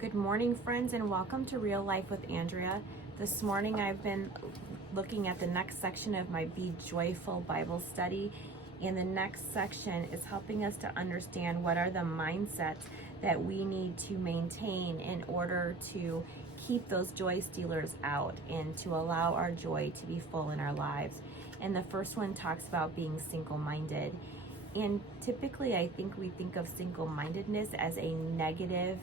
Good morning, friends, and welcome to Real Life with Andrea. This morning I've been looking at the next section of my Be Joyful Bible study, and the next section is helping us to understand what are the mindsets that we need to maintain in order to keep those joy stealers out and to allow our joy to be full in our lives. And the first one talks about being single-minded. And typically I think we think of single-mindedness as a negative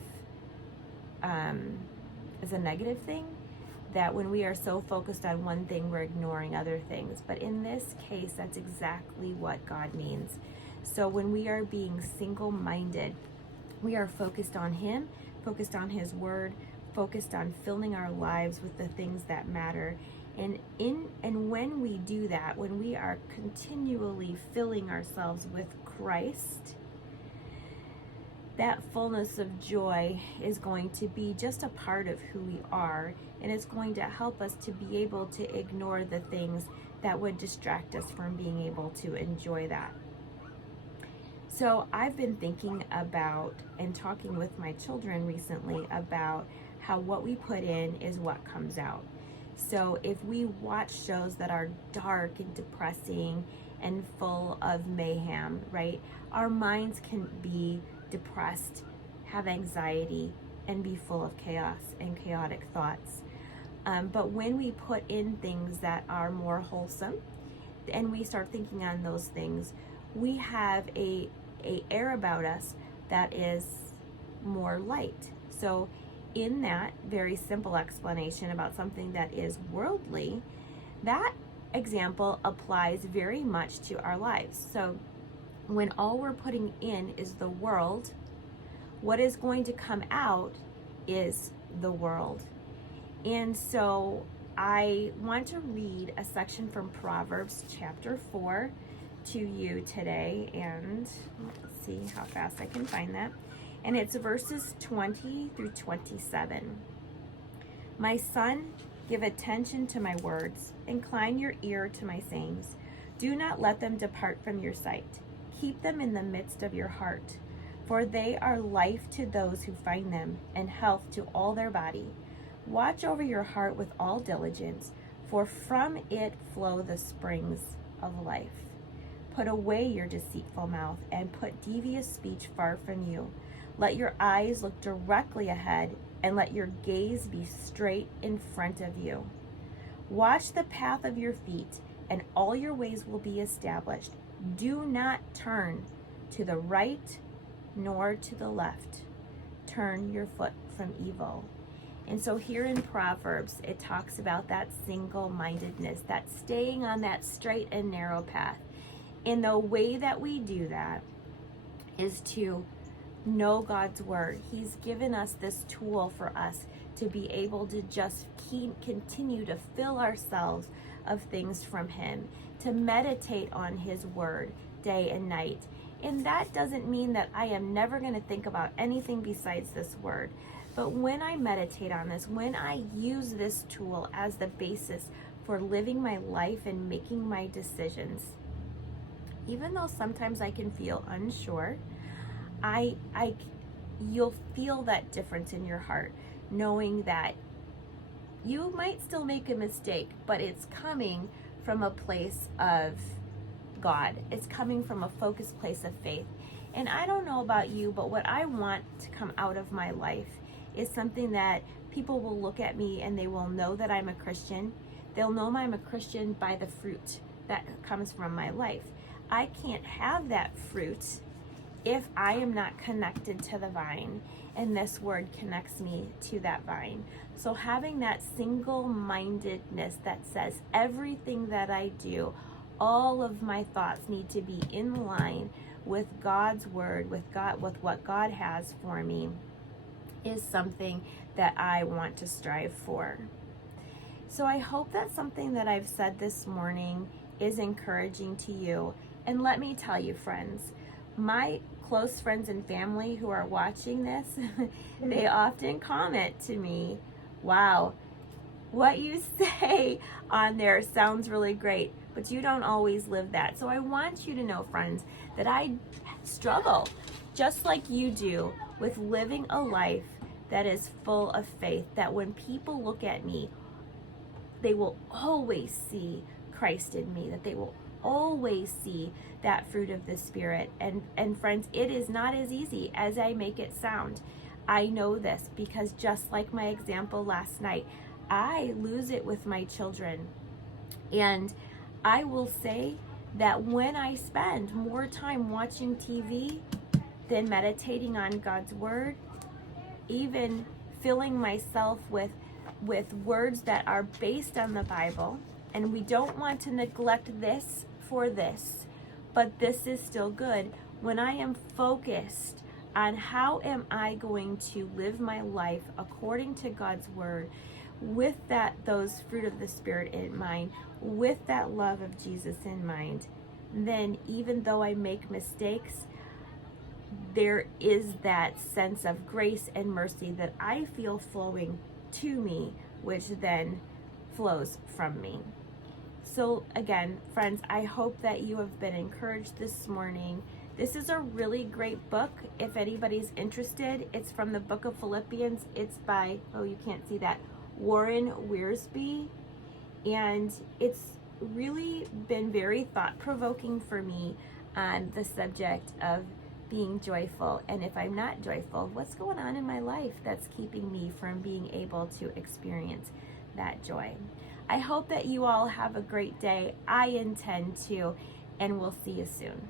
thing, that when we are so focused on one thing, we're ignoring other things. But in this case, that's exactly what God means. So when we are being single-minded, we are focused on Him, focused on His Word, focused on filling our lives with the things that matter. And when we do that, when we are continually filling ourselves with Christ, that fullness of joy is going to be just a part of who we are, and it's going to help us to be able to ignore the things that would distract us from being able to enjoy that. So I've been thinking about and talking with my children recently about how what we put in is what comes out. So if we watch shows that are dark and depressing and full of mayhem, right, our minds can be depressed, have anxiety, and be full of chaos and chaotic thoughts. But when we put in things that are more wholesome and we start thinking on those things, we have a air about us that is more light. So in that very simple explanation about something that is worldly, that example applies very much to our lives. So when all we're putting in is the world, what is going to come out is the world. And so I want to read a section from Proverbs chapter 4 to you today, and let's see how fast I can find that. And it's verses 20 through 27. My son, give attention to my words. Incline your ear to my sayings. Do not let them depart from your sight. Keep them in the midst of your heart, for they are life to those who find them, and health to all their body. Watch over your heart with all diligence, for from it flow the springs of life. Put away your deceitful mouth, and put devious speech far from you. Let your eyes look directly ahead, and let your gaze be straight in front of you. Watch the path of your feet, and all your ways will be established. Do not turn to the right nor to the left. Turn your foot from evil. And so here in Proverbs, it talks about that single-mindedness, that staying on that straight and narrow path. And the way that we do that is to know God's Word. He's given us this tool for us to be able to just continue to fill ourselves of things from Him, to meditate on His Word day and night. And that doesn't mean that I am never going to think about anything besides this Word. But when I meditate on this, when I use this tool as the basis for living my life and making my decisions, even though sometimes I can feel unsure, you'll feel that difference in your heart, knowing that you might still make a mistake, but it's coming from a place of God. It's coming from a focused place of faith. And I don't know about you, but what I want to come out of my life is something that people will look at me and they will know that I'm a Christian. They'll know I'm a Christian by the fruit that comes from my life. I can't have that fruit if I am not connected to the vine, and this Word connects me to that vine. So having that single-mindedness that says everything that I do, all of my thoughts need to be in line with God's Word, with what God has for me, is something that I want to strive for. So I hope that something that I've said this morning is encouraging to you. And let me tell you, friends, my close friends and family who are watching this, they often comment to me, wow, what you say on there sounds really great, but you don't always live that. So I want you to know, friends, that I struggle just like you do with living a life that is full of faith, that when people look at me, they will always see Christ in me, that they will always see that fruit of the Spirit. And friends, it is not as easy as I make it sound. I know this because just like my example last night, I lose it with my children. And I will say that when I spend more time watching TV than meditating on God's Word, even filling myself with words that are based on the Bible, and we don't want to neglect this for this, but this is still good. When I am focused on how am I going to live my life according to God's Word, with those fruit of the Spirit in mind, with that love of Jesus in mind, then even though I make mistakes, there is that sense of grace and mercy that I feel flowing to me, which then flows from me. So again, friends, I hope that you have been encouraged this morning. This is a really great book. If anybody's interested, it's from the book of Philippians. It's by, oh, you can't see that, Warren Wiersbe. And it's really been very thought-provoking for me on the subject of being joyful. And if I'm not joyful, what's going on in my life that's keeping me from being able to experience that joy? I hope that you all have a great day. I intend to, and we'll see you soon.